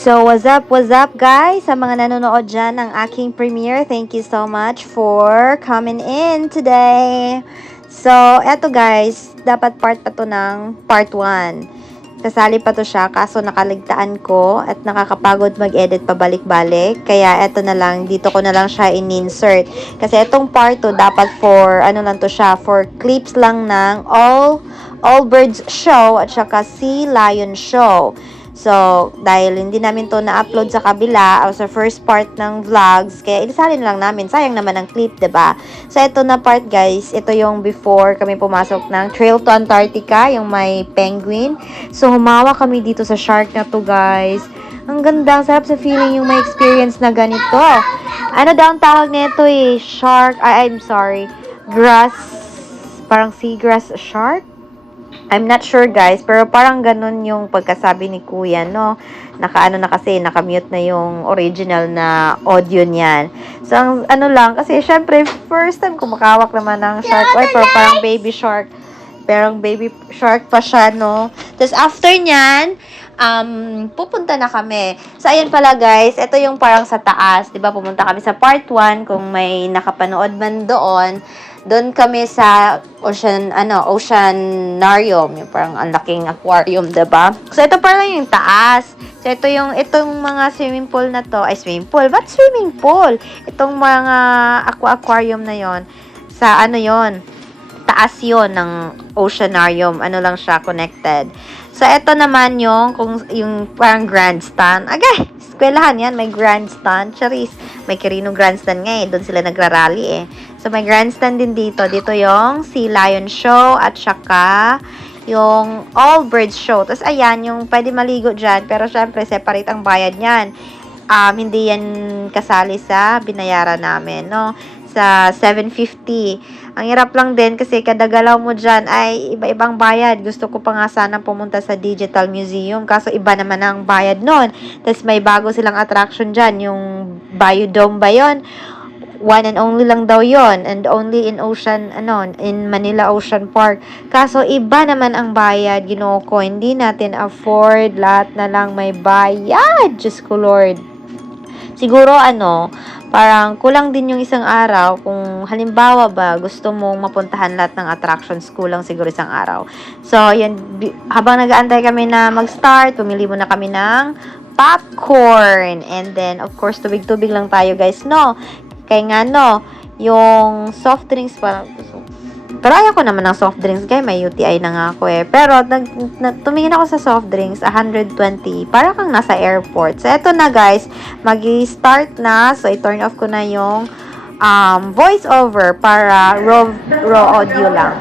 So, what's up guys? Sa mga nanonood dyan ng aking premiere, thank you so much for coming in today. So, eto guys, dapat part pa to ng part 1. Kasali pa to siya, kaso nakaligtaan ko at nakakapagod mag-edit pabalik-balik. Kaya eto na lang, dito ko na lang siya in-insert. Kasi etong part 2, dapat for, ano lang to siya, for clips lang ng All Birds Show at saka Sea Lion Show. So, dahil hindi namin to na-upload sa kabila o sa first part ng vlogs, kaya ilisalin lang namin. Sayang naman ang clip, 'di ba? So, ito na part, guys. Ito yung before kami pumasok ng Trail to Antarctica, yung may penguin. So, humawa kami dito sa shark na to, guys. Ang ganda, ang sarap sa feeling yung may experience na ganito. Ano daw ang tawag nito eh? Shark, I'm sorry. Grass, parang seagrass shark? I'm not sure guys, pero parang ganun yung pagkasabi ni Kuya, no? Naka-ano na kasi, naka-mute na yung original na audio niyan. So, ang ano lang, kasi syempre, first time kumakawak naman ng shark. Or parang baby shark. Pero baby shark pa siya, no? Tapos after nyan, pupunta na kami. So, ayan pala guys, ito yung parang sa taas. Diba, pumunta kami sa part 1, kung may nakapanood man doon. Doon kami sa oceanarium, yung parang ang laking aquarium, 'di ba? So ito pa lang yung taas. So itong mga swimming pool na to, ay swimming pool, but swimming pool. Itong mga aquarium na 'yon, sa ano 'yon? Taas 'yon ng oceanarium. Ano lang siya, connected. So ito naman yung parang grandstand. Agay, eskwelahan yan, may grandstand. Charis, may Quirino grandstand nga eh. Doon sila nagrarally eh. So, may grandstand din dito. Dito yung Sea Lion Show at saka yung All Birds Show. Tapos, ayan, yung pwede maligo dyan. Pero, syempre, separate ang bayad niyan. Hindi yan kasali sa binayaran namin, no? Sa 750. Ang hirap lang din kasi kada galaw mo dyan ay iba-ibang bayad. Gusto ko pa nga sana pumunta sa Digital Museum. Kaso, iba naman ang bayad nun. Tapos, may bago silang attraction dyan. Yung Biodome ba yun? One and only lang daw yon, and only in Manila Ocean Park. Kaso iba naman ang bayad, Ginoo ko, hindi natin afford, lahat na lang may bayad. Diyos ko Lord. Siguro parang kulang din yung isang araw kung halimbawa ba gusto mong mapuntahan lahat ng attractions, kulang siguro isang araw. So, yan, habang nag-aantay kami na mag-start, pumili muna kami ng popcorn. And then, of course, tubig-tubig lang tayo guys, no? Kaya nga, yung soft drinks parang pero ayoko naman ng soft drinks, guys. May UTI na nga ako eh. Pero, tumingin ako sa soft drinks, 120. Para kang nasa airport. So, eto na guys. Mag-start na. So, i-turn off ko na yung voice over para raw audio lang.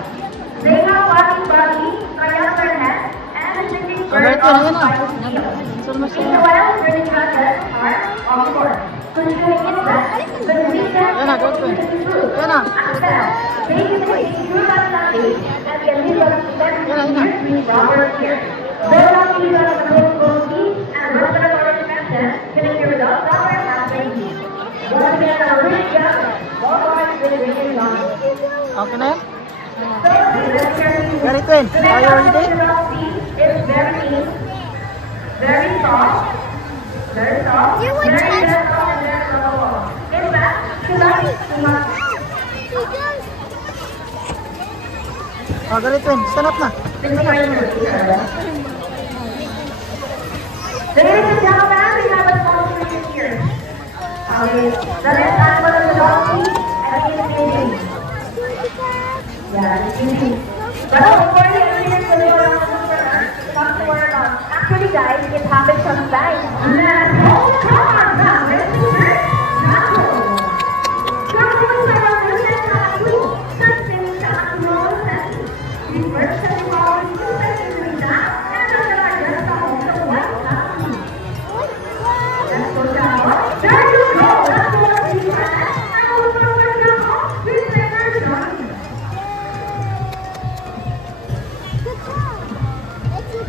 They have watching body, trial their head, and drinking bird of meanwhile, bringing us that part of course. Considering it that, but we can basically through that language and can leave us to them years Robert here. There are people of the whole quality and respiratory expenses connected with us Robert has been used. Once again, a really good Robert with drinking body. Okay na yan? So, let's hear you. Very twin, are you ready? It's very neat, very soft, very soft, very gentle and very lovable. In fact, she likes too much. Oh, galit twin, stand up na. Ladies and gentlemen, we have a small treat here. The next animal is a donkey, and it's baby. Yeah, it's baby. But before you experience the little actually guys, it happens sometimes. Oh, come on now, let's do this. Now. Come on, tayo. Something sa animal setting. Reverse sa animal setting rin na. And then the idea sa home of what happened. Let's go down. There you go. That's what we had. And we'll go down. We'll play our drum. Good job. Let's do it.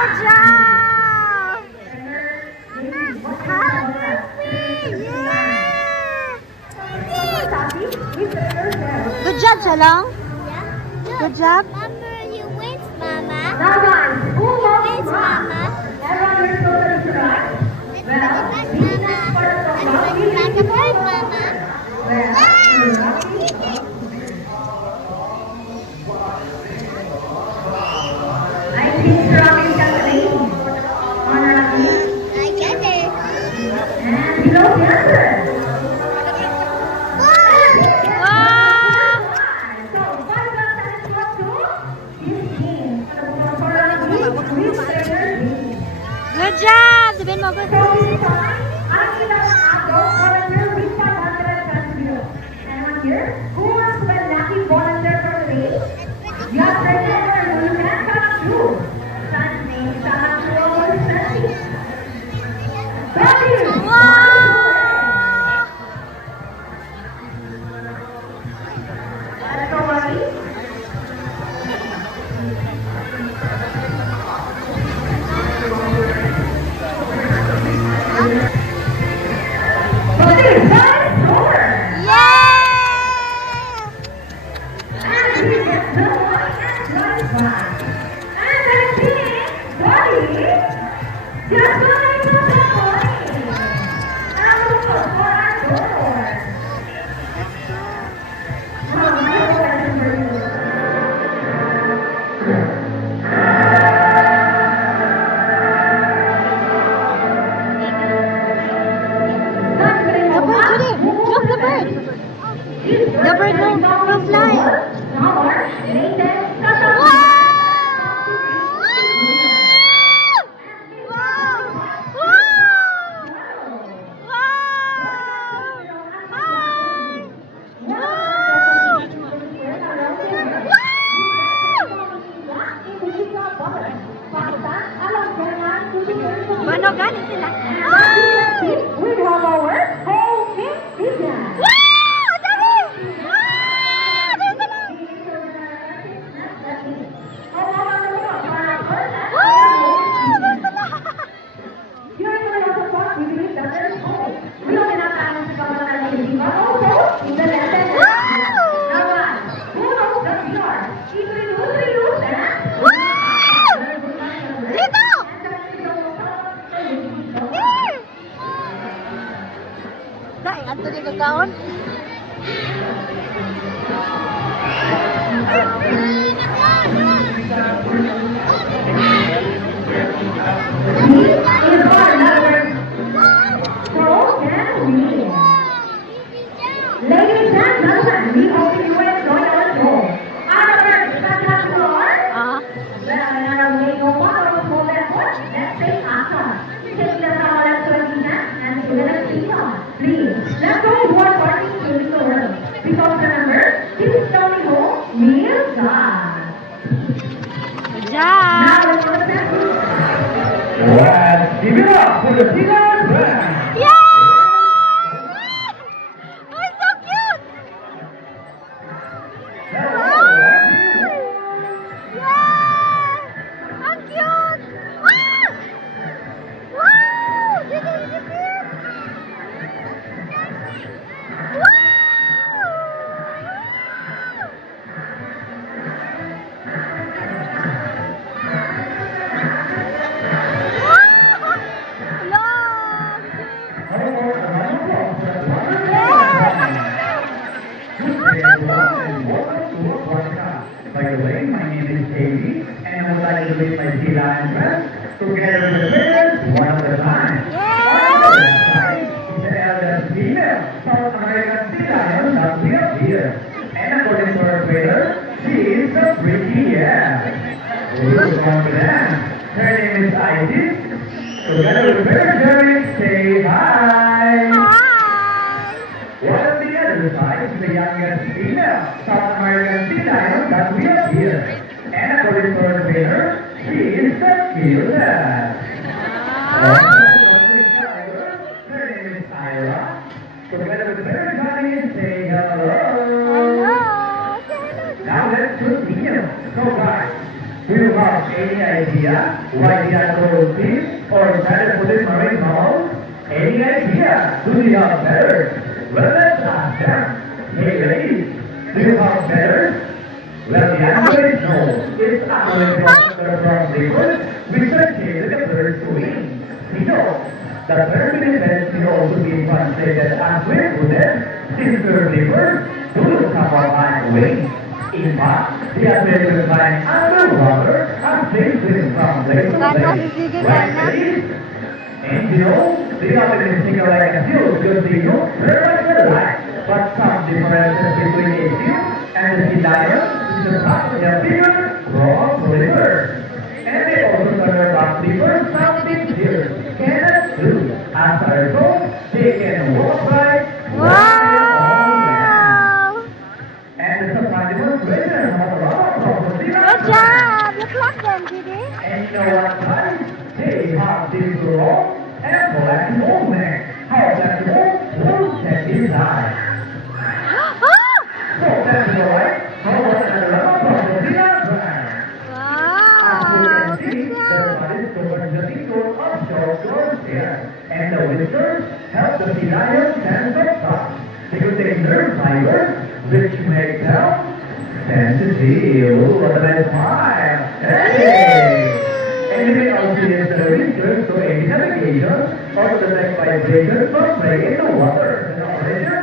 Good job! Good job, Chalong. Good job. Mama, you wins, Mama. Now, guys, who loves Wins, math? Mama. Everyone is totally correct. Well, this is part of the math. We need to know. Mama. I think Robin got the lead. On Robin. I get it. And he knows the answer. Wow! So, 5 times 10 to 15. For Robin, we players. Good job! Sabihin mo, good So, this time, ang ilang ako, volunteer with 500 contribute. And one here, who wants to be a lucky volunteer for the day? You have present or you can come through. Son's name is Alejandro Santi. Daddy! Let's go, buddy. Buddy, that is over. Yeah! And he gets the one and drives by. And I think Buddy just going to the money. And look for our door. Oh, my question for you. The bird, Judy! Look, the bird! The bird will fly. Ano galing sila? We have our homing pizza. Wow! Dali! Wow! Dali sila! Wow! Dali sila! Here in the House of God, we believe that there is hope. We don't get out of the community, but also in the land and the Now, guys, who knows the PR? If we use that, Wow! Dito! Here! Dahil, ato din kakaon? Ladies and gentlemen, we hope you enjoy our show. Our first spectacular. Ah. Well, another way to follow for that one. Let's take action. Take the power left to the hand and give it a signal. Please, let's go to our party to the world. Because remember, this is the only home we'll got. Good job! Now let's go to the Let's give it up for the Tigers Band. Yeah! Oh, so cute! Yeah! Ang cute! Wow! Wow! Did it disappear? By the way, my name is Katie, and I would like to meet my sea lion friends together with the players one at a time. The eldest female South American sea lion that we have here. And according to her trailer, she is a pretty Who's confident? Her name is Isis. Together with her Jerry, say hi. While on the other side is the youngest female South American sea lion that we have here. And according to her trainer, she is the cutest. Her name is Ira. Together with her Johnny, say hello. Now let's continue. So guys, do you have any idea idea why they are called fish or better put it marine mammals? Any idea? Do you have better? Well, let's ask them. Hey ladies, do you have better? Well, the answer is no. It's actually from labor, which are the bird's wings. You know, the term benefits can also be translated as wing-footed, since their labor do have a fine wings. In fact, they are able to flying underwater and they swim from place to place. Right, ladies? And you know, they are really single like a seal because they know very much alike. But some differences between a seal and the sea lion is the fact that they are bigger, strong, liver. And they also serve back liver something here. Cannot do. As a result, they can walk right, Wow! and the survivors later have a lot of property. Good job! You clap them, Didi. And you know what, guys? They have this raw and black movement. How that will check inside. So that's alright. How about another property as Wow! you can see, Good the job! body is towards the detour of short here. And the whiskers help the sea lion sense of touch. They contain nerve fibers, which make them sensitive. What a nice smile. Hey! And you may also use the whiskers to aid navigation or to detect vibrations from prey in the water. An operator?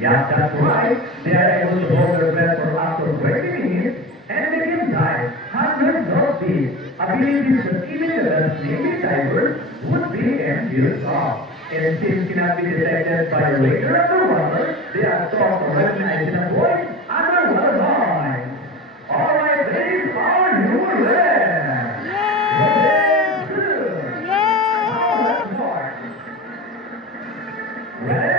Yeah, that's right. They are able to hold their breath for up to 20 minutes and they can dive hundreds of feet. Abilities that even the best Navy divers would be envious of. And since cannot be detected by the radar underwater, they are taught to recognize and avoid underwater noise. Alright, ladies, are you ready? Yay! Good. Now Yay! let's start. Ready?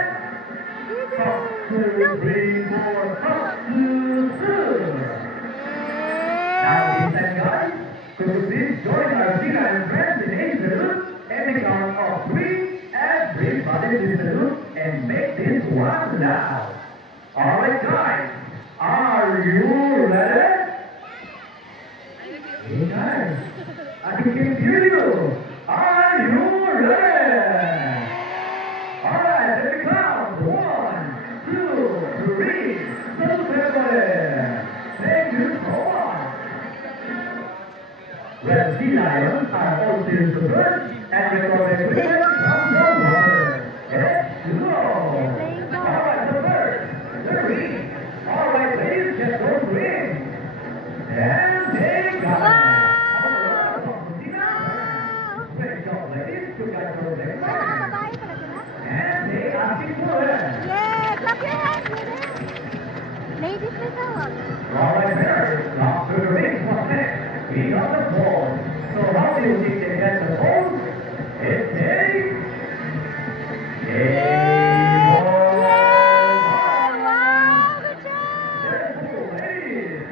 Up, 2, 3, 4, up, 2, 2. Now, listen, guys, could you please join our Tina and friends in a salute and the count of 3, everybody in the salute and make this one loud. Alright, guys, are you ready? Hey, guys, I can hear you. Are you ready? Alright, let me count. 1, 2, 3. Salute everybody. Thank you so much. Well, sea lions are all still to bird and record equipment from the water. Let's go! Alright, the birds, the green. Alright, ladies, just go swim. And they got it. Great job, ladies. You got your legs Wala, back. babae pala sila. And they asking for it. Yay! Clap your hands, Didi. Ladies may tawag. Alright, birds, now to the race was next. We got the ball. So how do you think they get the ball? It's a Yay! ball. Wow! Good job! Therefore, ladies,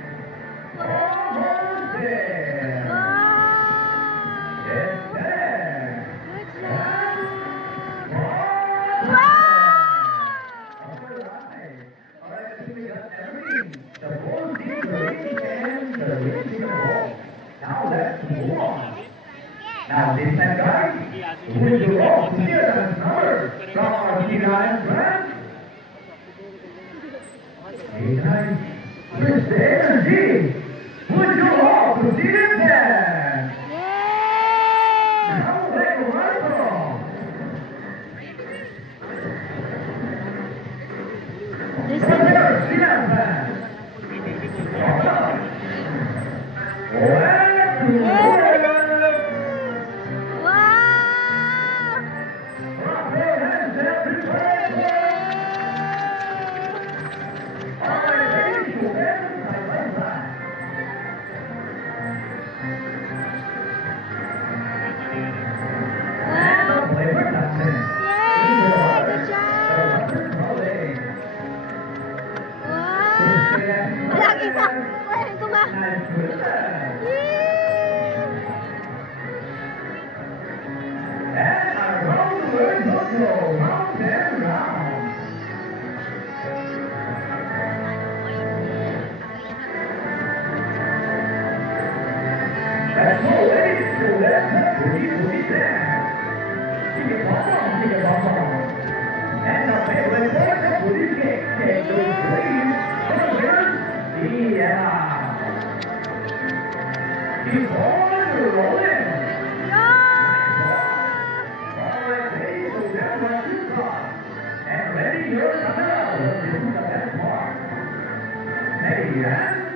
almost there. Wow! Yes, sir. Good job! Almost Wow! there. Alright, I think we got everything. The ball is the ring and the ring is the ball. Now let's move on. Now listen, guys. Would you all hear that number from our Tina and friends? Hey guys, where's the energy? Would you all see it then? Yay! Now let's run from. Listen. Here, Tina and friends. Welcome. Wow! Clap your hands, everybody. All right, ladies, you ready? Side by side. And the flavor dancing. Yay! Good job! Rolling. Wow! Walang isa! Walang ito nga! Nice with that. Yay! And around the world you go, round and round. Let's go, ladies. Chicken Bonbon. And the favorite voice of Woody Cake. Cake to the sleeve. For the winner, yeah. He's on rolling. Alright, ladies, so that's what you got. And ready your camera. This is the best part. Ready, and...